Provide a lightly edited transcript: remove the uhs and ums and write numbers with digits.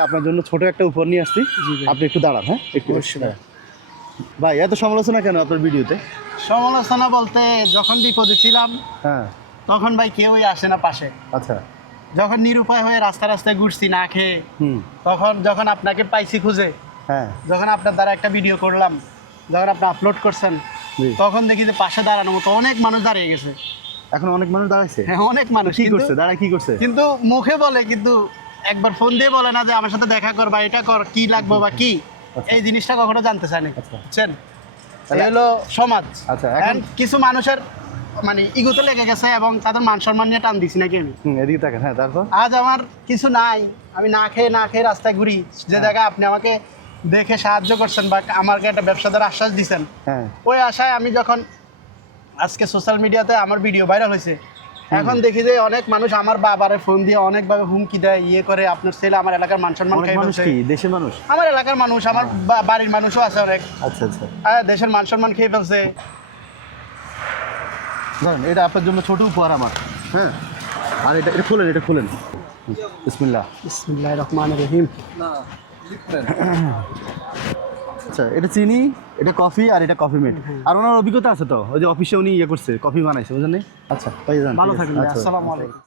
আপনার জন্য ছোট একটা উপহার নিয়ে আসছি, আপনি একটু দাঁড়ান। হ্যাঁ একটু ভাই, এত সমালোচনা কেন আপনার ভিডিওতে? সমালোচনা বলতে যখন বিপদে ছিলাম হ্যাঁ তখন ভাই কেউই আসে না পাশে। আচ্ছা। যখন নিরুপায় হয়ে রাস্তা রাস্তায় ঘুরছি না খেয়ে, তখন যখন আপনাকে পাইছি খুঁজে, হ্যাঁ যখন আপনার দ্বারা একটা ভিডিও করলাম, যখন আপনি আপলোড করছেন, তখন দেখি যে পাশে দাঁড়ানোর মতো অনেক মানুষ দাঁড়িয়ে গেছে। এখন অনেক মানুষ দাঁড়াইছে? হ্যাঁ অনেক মানুষ। কি করছে দাঁড়ায়, কি করছে? কিন্তু মুখে বলে, কিন্তু একবার ফোন দিয়ে বলে না যে আমার সাথে দেখা কর বা এটা কর, কি লাগবে বা কি, এই জিনিসটা কখনো জানতে চায় না। বুঝছেন, এই হলো সমাজ। আচ্ছা, এখন কিছু মানুষের মানে ইগোতে লেগে গেছে এবং তাদের মান সম্মান নিয়ে টান দিছি নাকি আমি। এদিকে থাকেন। হ্যাঁ তারপর আজ আমার কিছু নাই, আমি না খেয়ে রাস্তায় ঘুরি, যে জায়গায় আপনি আমাকে দেখে সাহায্য করছেন বা আমাকে একটা ব্যবসাদার আশ্বাস দিচ্ছেন, ওই আশায় আমি যখন আজকে সোশ্যাল মিডিয়াতে আমার ভিডিও ভাইরাল হয়েছে, এখন দেখি যে অনেক মানুষ আমার বাবারে ফোন দিয়ে অনেকভাবে হুমকি দেয়, ইয়ে করে, আপনার ছেলে আমার এলাকার মান সম্মান খেয়ে ফেলছে। দেশের মানুষ, আমার এলাকার মানুষ, আমার বাড়ির মানুষও আছে অনেক। আচ্ছা আচ্ছা, দেশের মান সম্মান খেয়ে ফেলছে। জানেন এটা আপনার জন্য ছোট উপহার আমার। হ্যাঁ, আর এটা খুলেন, এটা খুলেন। বিসমিল্লাহ। বিসমিল্লাহির রহমানির রহিম। আচ্ছা, এটা চিনি, এটা কফি, আর এটা কফি মেট। আর ওনার অভিজ্ঞতা আছে তো, ওই যে অফিসে উনি ইয়ে করছে, কফি বানাইছে, বুঝলেন? আচ্ছা, ভালো থাকবেন। আসসালামু আলাইকুম।